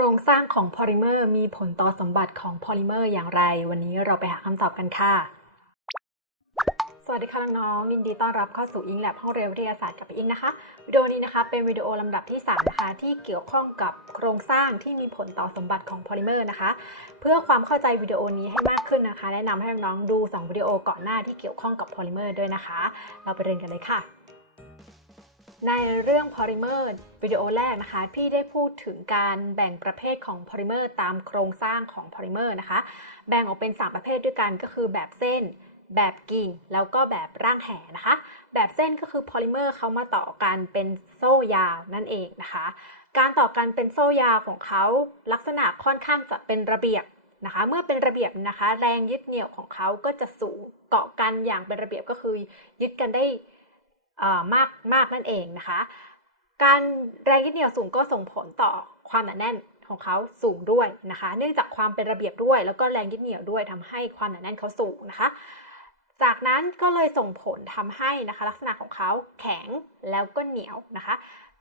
ครงสร้างของพอลิเมอร์มีผลต่อสมบัติของพอลิเมอร์อย่างไร วันนี้เราไปหาคำตอบกันค่ะ สวัสดีค่ะน้องๆยินดีต้อนรับเข้าสู่อิงแลบห้องเรียนวิทยาศาสตร์กับอิงนะคะ วิดีโอนี้นะคะเป็นวิดีโอลำดับที่3นะคะที่เกี่ยวข้องกับโครงสร้างที่มีผลต่อสมบัติของพอลิเมอร์นะคะ เพื่อความเข้าใจวิดีโอนี้ให้มากขึ้นนะคะ แนะนำให้น้องๆดู 2 วิดีโอก่อนหน้าที่เกี่ยวข้องกับพอลิเมอร์ด้วยนะคะ เราไปเรียนกันเลยค่ะ ในเรื่องพอลิเมอร์วิดีโอแรกนะคะ พี่ได้พูดถึงการแบ่งประเภทของพอลิเมอร์ตามโครงสร้างของพอลิเมอร์นะคะ แบ่งออกเป็น 3 ประเภทด้วยกันก็คือแบบเส้น แบบกิ่ง แล้วก็แบบร่างแหนะคะ แบบเส้นก็คือพอลิเมอร์เขามาต่อกันเป็นโซ่ยาวนั่นเองนะคะ การต่อกันเป็นโซ่ยาวของเขาลักษณะค่อนข้างจะเป็นระเบียบนะคะ เมื่อเป็นระเบียบนะคะ แรงยึดเหนี่ยวของเขาก็จะสูงเกาะกันอย่างเป็นระเบียบก็คือยึดกันได้ มากมากนั่นเองนะคะ การแรงยึดเหนี่ยวสูงก็ส่งผลต่อความหนาแน่นของเขาสูงด้วยนะคะ เนื่องจากความเป็นระเบียบด้วย แล้วก็แรงยึดเหนี่ยวด้วยทำให้ความหนาแน่นเขาสูงนะคะ จากนั้นก็เลยส่งผลทำให้นะคะ ลักษณะของเขาแข็งแล้วก็เหนียวนะคะ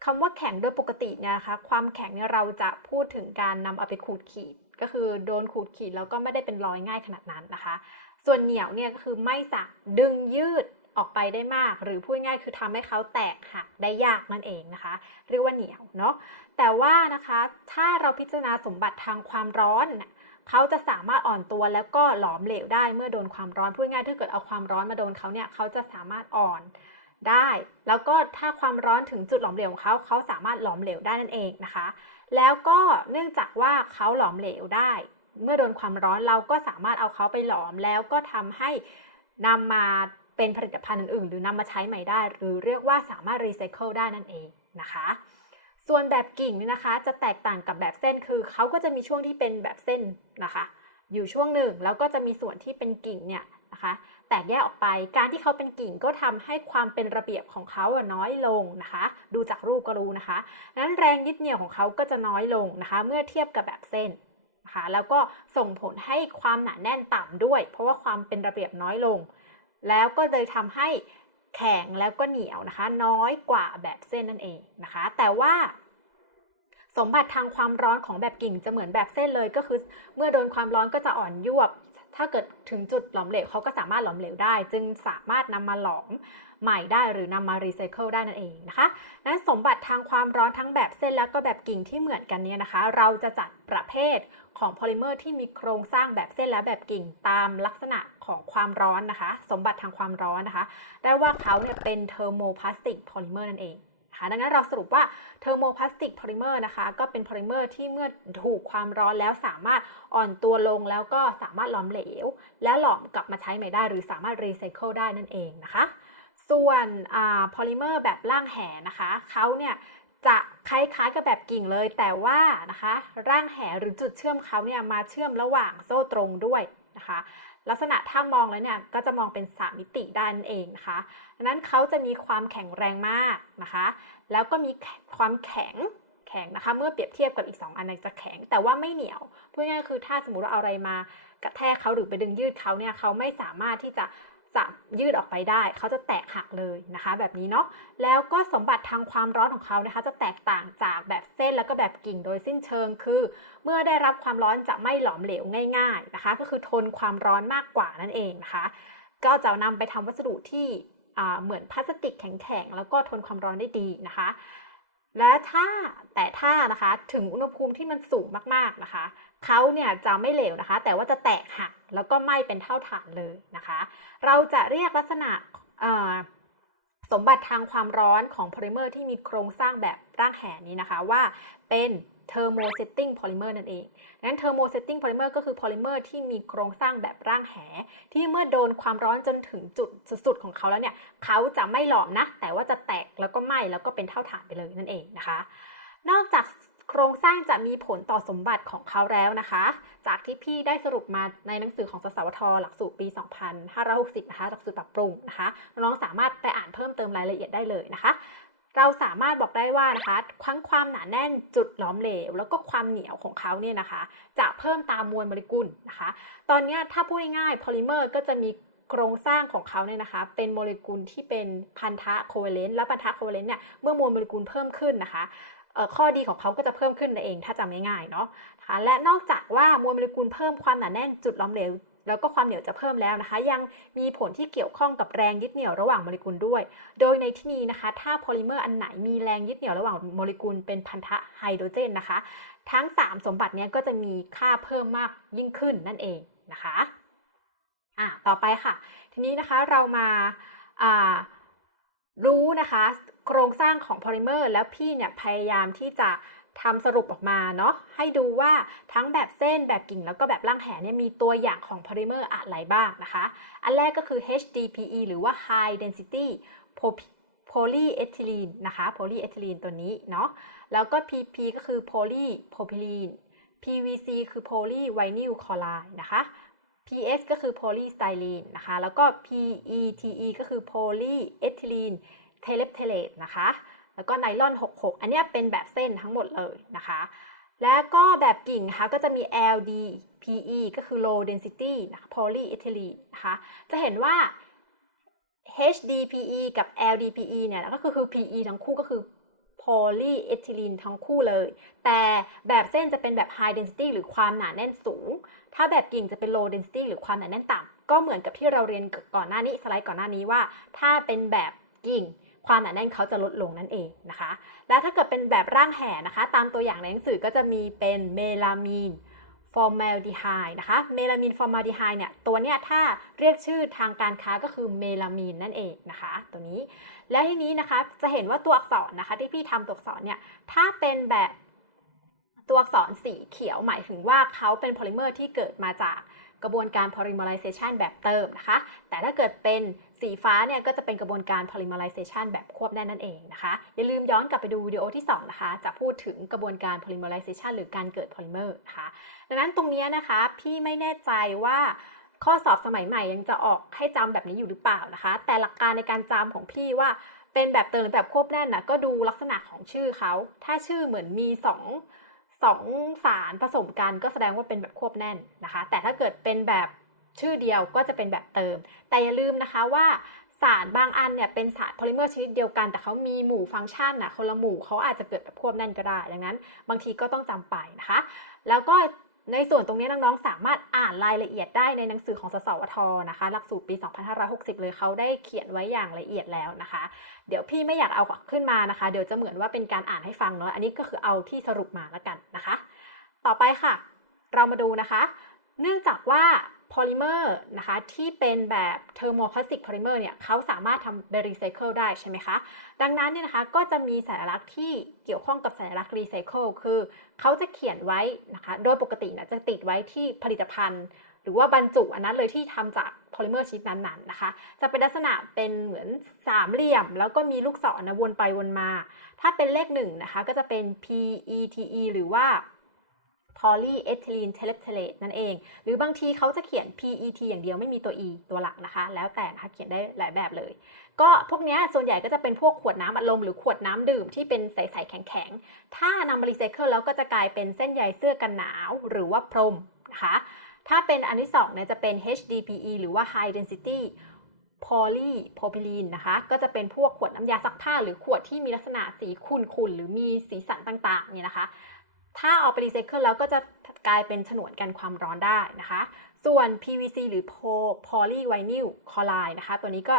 คำว่าแข็งโดยปกติเนี่ยนะคะ ความแข็งเนี่ยเราจะพูดถึงการนำเอาไปขูดขีด ก็คือโดนขูดขีดแล้วก็ไม่ได้เป็นรอยง่ายขนาดนั้นนะคะ ส่วนเหนียวเนี่ยก็คือไม่สามารถดึงยืด ออกไปได้มาก หรือพูดง่ายคือทำให้เขาแตกหักได้ยากนั่นเองนะคะเรียกว่าเหนียวเนาะแต่ว่านะคะถ้าเราพิจารณาสมบัติทางความร้อนเขาจะสามารถอ่อนตัวแล้วก็หลอมเหลวได้เมื่อโดนความร้อนพูดง่ายถ้าเกิดเอาความร้อนมาโดนเขาเนี่ยเขาจะสามารถอ่อนได้ แล้วก็ถ้าความร้อนถึงจุดหลอมเหลวของเขาเขาสามารถหลอมเหลวได้นั่นเองนะคะ แล้วก็เนื่องจากว่าเขาหลอมเหลวได้ เมื่อโดนความร้อนเราก็สามารถเอาเขาไปหลอมแล้วก็ทำให้นำมา เป็นผลิตภัณฑ์อื่นๆ หรือนำมาใช้ใหม่ได้ หรือเรียกว่าสามารถรีไซเคิลได้นั่นเองนะคะ ส่วนแบบกิ่งนี่นะคะ จะแตกต่างกับแบบเส้นคือเขาก็จะมีช่วงที่เป็นแบบเส้นนะคะ อยู่ช่วงหนึ่งแล้วก็จะมีส่วนที่เป็นกิ่งเนี่ยนะคะแตกแยกออกไป การที่เขาเป็นกิ่งก็ทำให้ความเป็นระเบียบของเขาอะน้อยลงนะคะ ดูจากรูปก็รู้นะคะ นั้นแรงยึดเหนี่ยวของเขาก็จะน้อยลงนะคะ เมื่อเทียบกับแบบเส้นนะคะ แล้วก็ส่งผลให้ความหนาแน่นต่ำด้วย เพราะว่าความเป็นระเบียบน้อยลง แล้วก็เลยทำให้แข็งแล้วก็เหนียวนะคะ น้อยกว่าแบบเส้นนั่นเองนะคะ แต่ว่า สมบัติทางความร้อนของแบบกิ่งจะเหมือนแบบเส้นเลยก็คือ เมื่อโดนความร้อนก็จะอ่อนยวบ ถ้าเกิดถึงจุดหลอมเหลวเขาก็สามารถหลอมเหลวได้ จึงสามารถนำมาหลอม ใหม่ได้หรือนำมารีไซเคิลได้นั่นเองนะคะนั้นสมบัติทางความร้อนทั้งแบบเส้นแล้วก็แบบกิ่งที่เหมือนกันเนี่ยนะคะ เราจะจัดประเภทของโพลิเมอร์ที่มีโครงสร้างแบบเส้นและแบบกิ่งตามลักษณะของความร้อนนะคะ สมบัติทางความร้อนนะคะ ได้ว่าเขาเนี่ยเป็นเทอร์โมพลาสติกโพลิเมอร์นั่นเองนะคะดังนั้นเราสรุปว่าเทอร์โมพลาสติกโพลิเมอร์นะคะ ก็เป็นโพลิเมอร์ที่เมื่อถูกความร้อนแล้วสามารถอ่อนตัวลงแล้วก็สามารถหลอมเหลว และหลอมกลับมาใช้ใหม่ได้ หรือสามารถรีไซเคิลได้นั่นเองนะคะ ส่วนโพลิเมอร์แบบร่างแหนะคะเขาเนี่ยจะคล้ายๆกับแบบกิ่งเลย แต่ว่านะคะร่างแหหรือจุดเชื่อมเขาเนี่ยมาเชื่อมระหว่างโซ่ตรงด้วยนะคะลักษณะถ้ามองแล้วเนี่ยก็จะมองเป็น3มิติด้นั่นเองนะคะดังนั้นเขาจะมีความแข็งแรงมากนะคะ แล้วก็มีความแข็งแข็งนะคะ เมื่อเปรียบเทียบกับอีก 2 อันจะแข็งแต่ว่าไม่เหนียวพูดง่ายๆคือถ้าสมมติว่าเอาอะไรมากระแทกเขาหรือไปดึงยืดเขาเนี่ยเขาไม่สามารถที่จะ จะยืดออกไปได้ เขาจะแตกหักเลยนะคะ แบบนี้เนาะแล้วก็สมบัติทางความร้อนของเขานะคะ จะแตกต่างจากแบบเส้นแล้วก็แบบกิ่งโดยสิ้นเชิงคือ เมื่อได้รับความร้อนจะไม่หลอมเหลวง่ายๆนะคะ ก็คือทนความร้อนมากกว่านั่นเองนะคะ ก็จะนำไปทำวัสดุที่เหมือนพลาสติกแข็งๆแล้วก็ทนความร้อนได้ดีนะคะ และถ้า ถ้านะคะ ถึงอุณหภูมิที่มันสูงมากๆนะคะเขาเนี่ยจะไม่เหลวนะคะ แต่ว่าจะแตกหักแล้วก็ไหม้เป็นเท่าฐานเลยนะคะ เราจะเรียกลักษณะสมบัติทางความร้อนของโพลิเมอร์ที่มีโครงสร้างแบบร่างแหนี้นะคะว่าเป็นเทอร์โมเซตติ้งโพลิเมอร์นั่นเองนั้นเทอร์โมเซตติ้งโพลิเมอร์ก็คือโพลิเมอร์ที่มีโครงสร้างแบบร่างแห ที่เมื่อโดนความร้อนจนถึงจุดสุดของเขาแล้วเนี่ยเขาจะไม่หลอมนะ แต่ว่าจะแตกแล้วก็ไหม้แล้วก็เป็นเท่าฐานไปเลยนั่นเองนะคะ นอกจากโครงสร้างจะมีผลต่อสมบัติของเขาแล้วนะคะ จากที่พี่ได้สรุปมาในหนังสือของสสวทหลักสูตรปี 2560 นะคะหลักสูตรปรับปรุงนะคะ น้องสามารถไปอ่านเพิ่มเติมรายละเอียดได้เลยนะคะ เราสามารถบอกได้ว่านะคะทั้งความหนาแน่นจุดหลอมเหลว แล้วก็ความเหนียวของเขาเนี่ยนะคะ จะเพิ่มตามมวลโมเลกุลนะคะ ตอนนี้ถ้าพูดง่ายๆโพลิเมอร์ก็จะมีโครงสร้างของเขาเนี่ยนะคะ เป็นโมเลกุลที่เป็นพันธะโคเวเลนต์และพันธะโคเวเลนต์เนี่ยเมื่อมวลโมเลกุลเพิ่มขึ้นนะคะ ข้อดีของเขาก็จะเพิ่มขึ้นนั่นเองถ้าจำง่ายๆเนาะะคะและนอกจากว่ามวลโมเลกุลเพิ่มความหนาแน่นจุดล้อมเหลวแล้วก็ความเหนียวจะเพิ่มแล้วนะคะ ยังมีผลที่เกี่ยวข้องกับแรงยึดเหนี่ยวระหว่างโมเลกุลด้วย โดยในที่นี้นะคะ ถ้าโพลิเมอร์อันไหนมีแรงยึดเหนี่ยวระหว่างโมเลกุลเป็นพันธะไฮโดรเจนนะคะ ทั้ง 3 สมบัติเนี้ยก็จะมีค่าเพิ่มมากยิ่งขึ้นนั่นเองนะคะอะต่อไปค่ะ ทีนี้นะคะเรามาอ่ารู้นะคะ โครงสร้างของโพลิเมอร์แล้วพี่เนี่ยพยายามที่จะทำสรุปออกมาเนาะให้ดูว่าทั้งแบบเส้นแบบกิ่งแล้วก็แบบร่างแหเนี่ยมีตัวอย่างของโพลิเมอร์อะไรบ้างนะคะ อันแรกก็คือ HDPE หรือว่า High Density Polyethylene นะคะ Polyethylene ตัวนี้เนาะแล้วก็ PP ก็คือ Polypropylene PVC คือ Polyvinyl Chloride นะคะ PS ก็คือ Polystyrene นะคะ แล้วก็ PETE ก็คือ Polyethylene Terephthalate นะคะ แล้วก็ไนลอน 66 อันนี้เป็นแบบเส้นทั้งหมดเลยนะคะ แล้วก็แบบกิ่งนะคะก็จะมี LDPE ก็คือ low density นะคะ polyethylene นะคะ จะเห็นว่า HDPE กับ LDPE เนี่ยก็คือ PE ทั้งคู่ก็คือ polyethylene ทั้งคู่เลย แต่แบบเส้นจะเป็นแบบ high density หรือความหนาแน่นสูง ถ้าแบบกิ่งจะเป็น low density หรือความหนาแน่นต่ำก็เหมือนกับที่เราเรียนก่อนหน้านี้สไลด์ก่อนหน้านี้ว่า ถ้าเป็นแบบกิ่ง ความหนาแน่นเขาจะลดลงนั่นเองนะคะ แล้วถ้าเกิดเป็นแบบร่างแห่นะคะ ตามตัวอย่างในหนังสือก็จะมีเป็นเมลามีนฟอร์มาลดีไฮนะคะ เมลามีนฟอร์มาลดีไฮเนี่ย ตัวเนี้ยถ้าเรียกชื่อทางการค้าก็คือเมลามีนนั่นเองนะคะ ตัวนี้ และทีนี้นะคะ จะเห็นว่าตัวอักษรนะคะ ที่พี่ทำตัวอักษรเนี่ย ถ้าเป็นแบบตัวอักษรสีเขียวหมายถึงว่าเขาเป็นโพลิเมอร์ที่เกิดมาจาก กระบวนการ polymerization แบบเติมนะคะ แต่ถ้าเกิดเป็นสีฟ้าเนี่ยก็จะเป็นกระบวนการ polymerization แบบควบแน่นนั่นเองนะคะ อย่าลืมย้อนกลับไปดูวิดีโอที่ 2 นะคะ จะพูดถึงกระบวนการ polymerization หรือการเกิด polymer นะคะ ดังนั้นตรงนี้นะคะพี่ไม่แน่ใจว่าข้อสอบสมัยใหม่ยังจะออกให้จำแบบนี้อยู่หรือเปล่านะคะ แต่หลักการในการจำของพี่ว่าเป็นแบบเติมหรือแบบควบแน่นนะก็ดูลักษณะของชื่อเขา ถ้าชื่อเหมือนมี 2 สองสารผสมกันก็แสดงว่าเป็นแบบควบแน่นนะคะ แต่ถ้าเกิดเป็นแบบชื่อเดียวก็จะเป็นแบบเติม แต่อย่าลืมนะคะว่าสารบางอันเนี่ยเป็นสารโพลิเมอร์ชนิดเดียวกัน แต่เขามีหมู่ฟังก์ชันนะคนละหมู่เขาอาจจะเกิดแบบควบแน่นก็ได้ ดังนั้น บางทีก็ต้องจำไปนะคะ แล้วก็ ในส่วนตรงนี้น้องๆ สามารถอ่านรายละเอียดได้ในหนังสือของสสวทนะคะ หลักสูตรปี 2560 เลยเขาได้เขียนไว้อย่างละเอียดแล้วนะคะ เดี๋ยวพี่ไม่อยากเอาขึ้นมานะคะ เดี๋ยวจะเหมือนว่าเป็นการอ่านให้ฟังเนาะ อันนี้ก็คือเอาที่สรุปมาแล้วกันนะคะ ต่อไปค่ะ เรามาดูนะคะ เนื่องจากว่า โพลิเมอร์นะคะที่เป็นแบบเทอร์โมพลาสติกโพลิเมอร์เนี่ยเขาสามารถทำเป็นรีไซเคิลได้ใช่ไหมคะ ดังนั้นเนี่ยนะคะก็จะมีสัญลักษณ์ที่เกี่ยวข้องกับสัญลักษณ์รีไซเคิลคือเขาจะเขียนไว้นะคะโดยปกตินะจะติดไว้ที่ผลิตภัณฑ์ หรือว่าบรรจุอันนั้นเลยที่ทำจากโพลิเมอร์ชนิดนั้นๆนะคะ จะเป็นลักษณะเป็นเหมือนสามเหลี่ยม แล้วก็มีลูกศรนะวนไปวนมา ถ้าเป็นเลขหนึ่งนะคะก็จะเป็น PETE หรือว่า polyethylene terephthalate นั่นเอง หรือบางทีเขาจะเขียน PET อย่างเดียวไม่มีตัว E ตัวหลักนะคะ แล้วแต่นะคะเขียนได้หลายแบบเลย ก็พวกนี้ส่วนใหญ่ก็จะเป็นพวกขวดน้ำอัดลมหรือขวดน้ำดื่มที่เป็นใสๆแข็งๆ ถ้านำมารีไซเคิลแล้วก็จะกลายเป็นเส้นใยเสื้อกันหนาวหรือว่าพรมนะคะถ้าเป็นอันที่2เนี่ยจะเป็น HDPE หรือว่า High Density Polypropylene นะคะ ก็จะเป็นพวกขวดน้ำยาซักผ้า หรือขวดที่มีลักษณะสีขุ่นๆ หรือมีสีสันต่างๆ เนี่ยนะคะ ถ้าเอาไปรีไซเคิลแล้วก็จะกลายเป็นฉนวนกันความร้อนได้นะคะ ส่วน PVC หรือ Polyvinyl Chloride นะคะ ตัวนี้ก็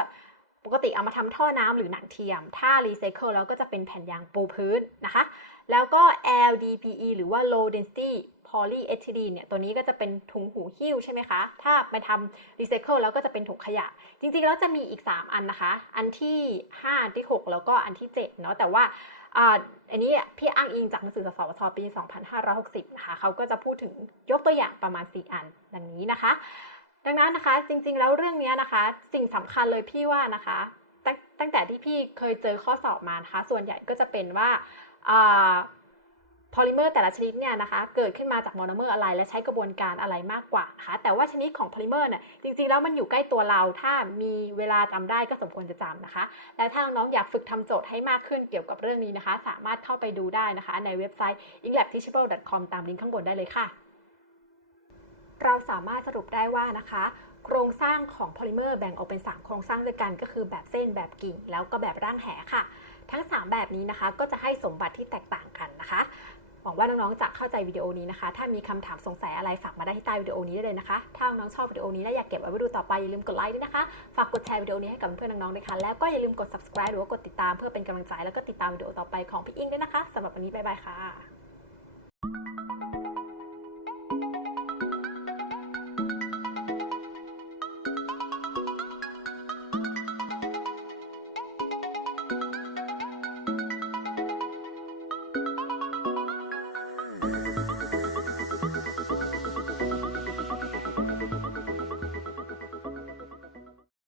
ปกติเอามาทำท่อน้ำหรือหนังเทียม ถ้ารีไซเคิลแล้วก็จะเป็นแผ่นยางปูพื้นนะคะ แล้วก็ LDPE หรือว่า Low Density Polyethylene เนี่ย ตัวนี้ก็จะเป็นถุงหูหิ้วใช่ไหมคะ ถ้าไปทำรีไซเคิลแล้วก็จะเป็นถุงขยะ จริงๆ แล้วจะมีอีก 3 อันนะคะ อันที่ 5 อันที่ 6 แล้วก็อันที่7เนาะ แต่ว่า อันนี้พี่อ้างอิงจากหนังสือสสวทปี 2560 นะคะเขาก็จะพูดถึงยกตัวอย่างประมาณ 4 อันดังนี้นะคะ ดังนั้นนะคะจริงๆแล้วเรื่องนี้นะคะสิ่งสำคัญเลยพี่ว่านะคะตั้งตั้งแต่ที่พี่เคยเจอข้อสอบมานะคะส่วนใหญ่ก็จะเป็นว่า พอลิเมอร์แต่ละชนิดเนี่ยนะคะเกิดขึ้นมาจากโมโนเมอร์อะไร และใช้กระบวนการอะไรมากกว่านะคะแต่ว่าชนิดของพอลิเมอร์เนี่ยจริงๆแล้วมันอยู่ใกล้ตัวเราถ้ามีเวลาจำได้ก็สมควรจะจำนะคะ และถ้าน้องๆอยากฝึกทำโจทย์ให้มากขึ้นเกี่ยวกับเรื่องนี้นะคะ สามารถเข้าไปดูได้นะคะ ในเว็บไซต์ englabteachable.com ตามลิงก์ข้างบนได้เลยค่ะ เราสามารถสรุปได้ว่านะคะโครงสร้างของโพลิเมอร์แบ่งออกเป็น 3 โครงสร้างด้วยกันก็คือแบบเส้นแบบกิ่ง แล้วก็แบบร่างแหค่ะ ทั้ง 3 แบบนี้นะคะ ก็จะให้สมบัติที่แตกต่างกันนะคะ วังว่าน้องๆจะเข้าใจวิดีโอนี้นะคะ ถ้ามีคำถามสงสัยอะไรฝากมาได้ที่ใต้วิดีโอนี้ได้เลยนะคะ ถ้าน้องๆชอบวิดีโอนี้และอยากเก็บไว้ดูต่อไปอย่าลืมกดไลค์ด้วยนะคะ ฝากกดแชร์วิดีโอนี้ให้กับเพื่อนๆน้องๆด้วยค่ะ แล้วก็อย่าลืมกด subscribe หรือว่ากดติดตามเพื่อเป็นกำลังใจแล้วก็ติดตามวิดีโอต่อไปของพี่อิงด้วยนะคะสำหรับวันนี้บ๊ายบายค่ะ